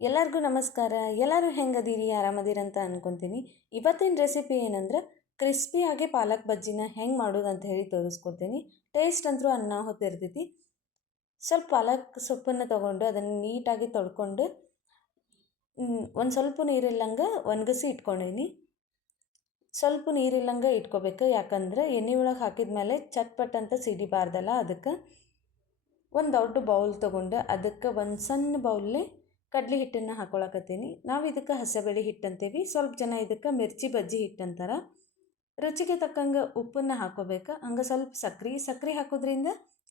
ಎಲ್ಲರಿಗೂ ನಮಸ್ಕಾರ. ಎಲ್ಲರೂ ಹೆಂಗದೀರಿ? ಆರಾಮದಿರಂತ ಅಂತ ಅನ್ಕೊತೀನಿ. ಇವತ್ತಿನ ರೆಸಿಪಿ ಏನಂದ್ರೆ ಕ್ರಿಸ್ಪಿಯಾಗಿ ಪಾಲಕ್ ಬಜ್ಜಿನ ಹೆಂಗೆ ಮಾಡೋದು ಅಂತ ಹೇಳಿ ತೋರಿಸ್ಕೊಡ್ತೀನಿ. ಟೇಸ್ಟ್ ಅಂತೂ ಅನ್ನ ಹೊತ್ತಿರ್ತೈತಿ ಸ್ವಲ್ಪ ಪಾಲಕ್ ಸೊಪ್ಪನ್ನು ತೊಗೊಂಡು ಅದನ್ನು ನೀಟಾಗಿ ತೊಳ್ಕೊಂಡು ಒಂದು ಸ್ವಲ್ಪ ನೀರಿಲ್ಲಂಗೆ ಒಣಗಿಸಿ ಇಟ್ಕೊಂಡೀನಿ. ಸ್ವಲ್ಪ ನೀರಿಲ್ಲಂಗೆ ಇಟ್ಕೋಬೇಕು. ಯಾಕಂದ್ರೆ ಎಣ್ಣೆ ಒಳಗೆ ಹಾಕಿದ ಮೇಲೆ ಚಟ್ಪಟ್ ಅಂತ ಸಿಡಿಬಾರ್ದಲ್ಲ ಅದಕ್ಕೆ. ಒಂದು ದೊಡ್ಡ ಬೌಲ್ ತೊಗೊಂಡು ಅದಕ್ಕೆ ಒಂದು ಸಣ್ಣ ಬೌಲ್ಲೆ ಕಡ್ಲೆ ಹಿಟ್ಟನ್ನು ಹಾಕೊಳಕತ್ತೀನಿ. ನಾವು ಇದಕ್ಕೆ ಹಸಬೇಳೆ ಹಿಟ್ಟು ಅಂತೀವಿ ಸ್ವಲ್ಪ ಜನ ಇದಕ್ಕೆ ಮಿರ್ಚಿ ಬಜ್ಜಿ ಹಿಟ್ಟು ಅಂತಾರೆ ರುಚಿಗೆ ತಕ್ಕಂಗೆ ಉಪ್ಪನ್ನು ಹಾಕೋಬೇಕು. ಹಂಗೆ ಸ್ವಲ್ಪ ಸಕ್ರೆ. ಸಕ್ರೆ ಹಾಕೋದ್ರಿಂದ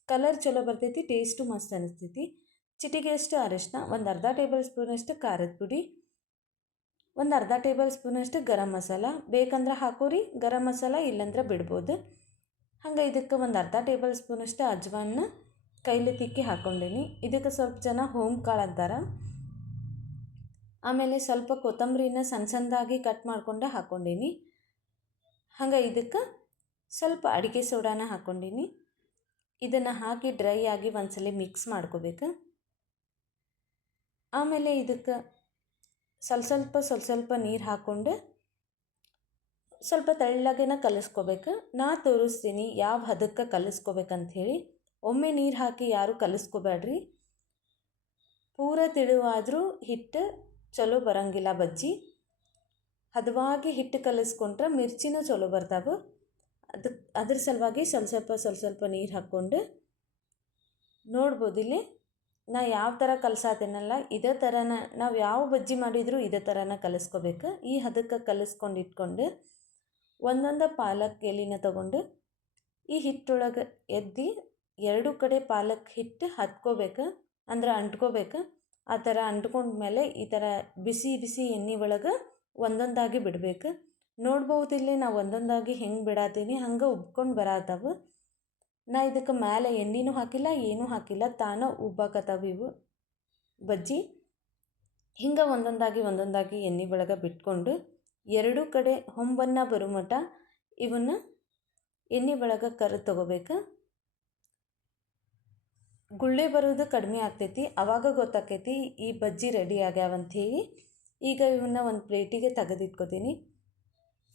ಕಲರ್ ಚಲೋ ಬರ್ತೈತಿ, ಟೇಸ್ಟು ಮಸ್ತ್ ಅನಿಸ್ತೈತಿ. ಚಿಟಿಗೆಯಷ್ಟು ಅರಿಶಿನ, ಒಂದು ಅರ್ಧ ಟೇಬಲ್ ಸ್ಪೂನಷ್ಟು ಖಾರದ ಪುಡಿ, ಒಂದು ಅರ್ಧ ಟೇಬಲ್ ಸ್ಪೂನಷ್ಟು ಗರಂ ಮಸಾಲ. ಬೇಕಂದ್ರೆ ಹಾಕೋರಿ, ಗರಂ ಮಸಾಲ ಇಲ್ಲಂದ್ರೆ ಬಿಡ್ಬೋದು. ಹಂಗೆ ಇದಕ್ಕೆ ಒಂದು ಅರ್ಧ ಟೇಬಲ್ ಸ್ಪೂನಷ್ಟು ಅಜ್ವಾನ ಕೈಲಿ ತಿಕ್ಕಿ ಹಾಕೊಂಡೇನಿ. ಇದಕ್ಕೆ ಸ್ವಲ್ಪ ಜನ ಹೋಮ್ ಕಾಳು ಅಂತಾರೆ. ಆಮೇಲೆ ಸ್ವಲ್ಪ ಕೊತ್ತಂಬರಿನ ಸಣ್ಣ ಸಣ್ಣದಾಗಿ ಕಟ್ ಮಾಡ್ಕೊಂಡು ಹಾಕ್ಕೊಂಡೀನಿ. ಹಂಗೆ ಇದಕ್ಕೆ ಸ್ವಲ್ಪ ಅಡಿಕೆ ಸೋಡಾನ ಹಾಕ್ಕೊಂಡೀನಿ. ಇದನ್ನು ಹಾಕಿ ಡ್ರೈ ಆಗಿ ಒಂದ್ಸಲ ಮಿಕ್ಸ್ ಮಾಡ್ಕೋಬೇಕು. ಆಮೇಲೆ ಇದಕ್ಕೆ ಸ್ವಲ್ಪ ಸ್ವಲ್ಪ ಸ್ವಲ್ಪ ಸ್ವಲ್ಪ ನೀರು ಹಾಕ್ಕೊಂಡು ಸ್ವಲ್ಪ ತೆಳ್ಳಗೆನ ಕಲಿಸ್ಕೋಬೇಕು. ನಾ ತೋರಿಸ್ತೀನಿ ಯಾವ ಹದಕ್ಕೆ ಕಲಿಸ್ಕೋಬೇಕಂಥೇಳಿ ಒಮ್ಮೆ ನೀರು ಹಾಕಿ ಯಾರೂ ಕಲಿಸ್ಕೋಬೇಡ್ರಿ ಪೂರ ತಿಳುವಾದರೂ ಹಿಟ್ಟು ಚಲೋ ಬರಂಗಿಲ್ಲ ಬಜ್ಜಿ. ಹದವಾಗಿ ಹಿಟ್ಟು ಕಲಿಸ್ಕೊಂಡ್ರೆ ಮಿರ್ಚಿನೂ ಚಲೋ ಬರ್ತಾವೆ. ಅದಕ್ಕೆ ಅದ್ರ ಸಲುವಾಗಿ ಸ್ವಲ್ಪ ಸ್ವಲ್ಪ ಸ್ವಲ್ಪ ಸ್ವಲ್ಪ ನೀರು ಹಾಕ್ಕೊಂಡು ನೋಡ್ಬೋದು ಇಲ್ಲಿ. ನಾ ಯಾವ ಥರ ಕಲಸಾತೇನಲ್ಲ, ಇದೇ ಥರನ ನಾವು ಯಾವ ಬಜ್ಜಿ ಮಾಡಿದರೂ ಇದೇ ಥರನ ಕಲಿಸ್ಕೋಬೇಕು. ಈ ಹದಕ್ಕೆ ಕಲಿಸ್ಕೊಂಡು ಇಟ್ಕೊಂಡು ಒಂದೊಂದು ಪಾಲಕ್ ಎಲಿನ ತಗೊಂಡು ಈ ಹಿಟ್ಟೊಳಗೆ ಎದ್ದು ಎರಡು ಕಡೆ ಪಾಲಕ್ ಹಿಟ್ಟು ಹತ್ಕೋಬೇಕು, ಅಂದ್ರೆ ಅಂಟ್ಕೋಬೇಕು. ಆ ಥರ ಅಂಟ್ಕೊಂಡ್ಮೇಲೆ ಈ ಥರ ಬಿಸಿ ಬಿಸಿ ಎಣ್ಣೆ ಒಳಗೆ ಒಂದೊಂದಾಗಿ ಬಿಡಬೇಕು. ನೋಡ್ಬೋದು ಇಲ್ಲಿ ನಾ ಒಂದೊಂದಾಗಿ ಹೆಂಗೆ ಬಿಡಾತೀನಿ, ಹಂಗೆ ಉಬ್ಕೊಂಡು ಬರತ್ತವು ನಾ ಇದಕ್ಕೆ ಮೇಲೆ ಎಣ್ಣೆನೂ ಹಾಕಿಲ್ಲ, ಏನೂ ಹಾಕಿಲ್ಲ, ತಾನೇ ಉಬ್ಬಾಕತ್ತಾವ ಇವು. ಬಜ್ಜಿ, ಹಿಂಗೆ ಒಂದೊಂದಾಗಿ ಒಂದೊಂದಾಗಿ ಎಣ್ಣೆ ಒಳಗೆ ಬಿಟ್ಕೊಂಡು ಎರಡೂ ಕಡೆ ಹೊಂಬನ್ನ ಬರೋ ಮಟ್ಟ ಇವನ್ನ ಎಣ್ಣೆ ಒಳಗೆ ಕರು ತಗೋಬೇಕು. ಗುಳ್ಳೆ ಬರೋದು ಕಡಿಮೆ ಆಗ್ತೈತಿ, ಅವಾಗ ಗೊತ್ತಾಕೈತಿ ಈ ಬಜ್ಜಿ ರೆಡಿ ಆಗ್ಯಾವಂಥೇಳಿ ಈಗ ಇವನ್ನ ಒಂದು ಪ್ಲೇಟಿಗೆ ತೆಗೆದಿಟ್ಕೋತೀನಿ.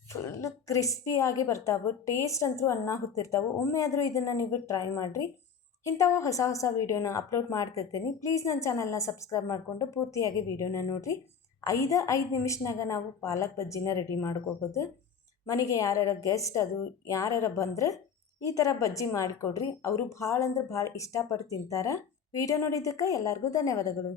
ಫುಲ್ ಕ್ರಿಸ್ಪಿಯಾಗಿ ಬರ್ತಾವೆ ಟೇಸ್ಟ್ ಅಂತೂ ಅನ್ನ ಹೊತ್ತಿರ್ತಾವೆ ಒಮ್ಮೆ ಆದರೂ ಇದನ್ನು ನೀವು ಟ್ರೈ ಮಾಡಿರಿ. ಇಂಥವು ಹೊಸ ಹೊಸ ವೀಡಿಯೋನ ಅಪ್ಲೋಡ್ ಮಾಡ್ತಿರ್ತೀನಿ. ಪ್ಲೀಸ್ ನನ್ನ ಚಾನಲ್ನ ಸಬ್ಸ್ಕ್ರೈಬ್ ಮಾಡಿಕೊಂಡು ಪೂರ್ತಿಯಾಗಿ ವೀಡಿಯೋನ ನೋಡಿರಿ. ಐದು ಐದು ನಿಮಿಷನಾಗ ನಾವು ಪಾಲಕ್ ಬಜ್ಜಿನ ರೆಡಿ ಮಾಡ್ಕೋಬೋದು. ಮನೆಗೆ ಯಾರ್ಯಾರ ಗೆಸ್ಟ್ ಅದು, ಯಾರ್ಯಾರ ಬಂದ್ರೆ ಈ ಥರ ಬಜ್ಜಿ ಮಾಡಿಕೊಡ್ರಿ. ಅವರು ಭಾಳ ಅಂದ್ರೆ ಭಾಳ ಇಷ್ಟಪಟ್ಟು ತಿಂತಾರೆ. ವಿಡಿಯೋ ನೋಡಿದ್ದಕ್ಕೆ ಎಲ್ಲರಿಗೂ ಧನ್ಯವಾದಗಳು.